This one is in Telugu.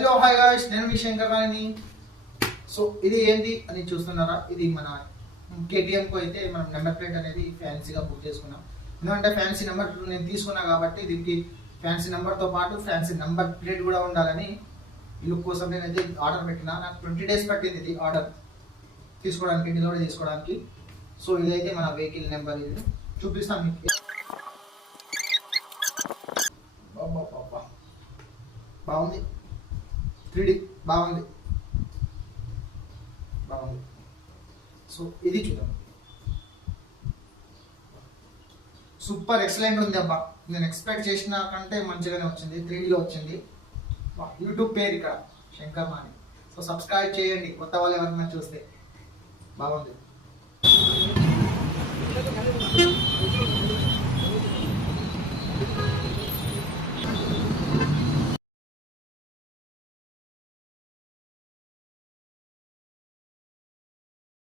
హలో హాయ్ గాయ్స్, నేను మీ శంకర్ రాణి. సో ఇది ఏంటి అని చూస్తున్నారా? ఇది మన కేటీఎంకు అయితే మనం నెంబర్ ప్లేట్ అనేది ఫ్యాన్సీగా బుక్ చేసుకున్నాం. ఎందుకంటే ఫ్యాన్సీ నెంబర్ నేను తీసుకున్నా కాబట్టి దీనికి ఫ్యాన్సీ నెంబర్తో పాటు ఫ్యాన్సీ నెంబర్ ప్లేట్ కూడా ఉండాలని ఈ లుక్ కోసం నేనైతే ఆర్డర్ పెట్టినా. నాకు 20 days పట్టింది ఇది ఆర్డర్ తీసుకోవడానికి, డెలివరీ చేసుకోవడానికి. సో ఇదైతే మన వెహికల్ నెంబర్, ఇది చూపిస్తాను మీకు. బాగుంది, 3D బాగుంది. సో ఇది చూద్దాం. సూపర్ ఎక్సలెంట్ ఉంది అబ్బా. నేను ఎక్స్పెక్ట్ చేసిన కంటే మంచిగానే వచ్చింది, 3Dలో వచ్చింది. యూట్యూబ్ పేరు ఇక్కడ శంకర్ మాని. సో సబ్స్క్రైబ్ చేయండి కొత్త వాళ్ళు ఎవరైనా చూస్తే. బాగుంది.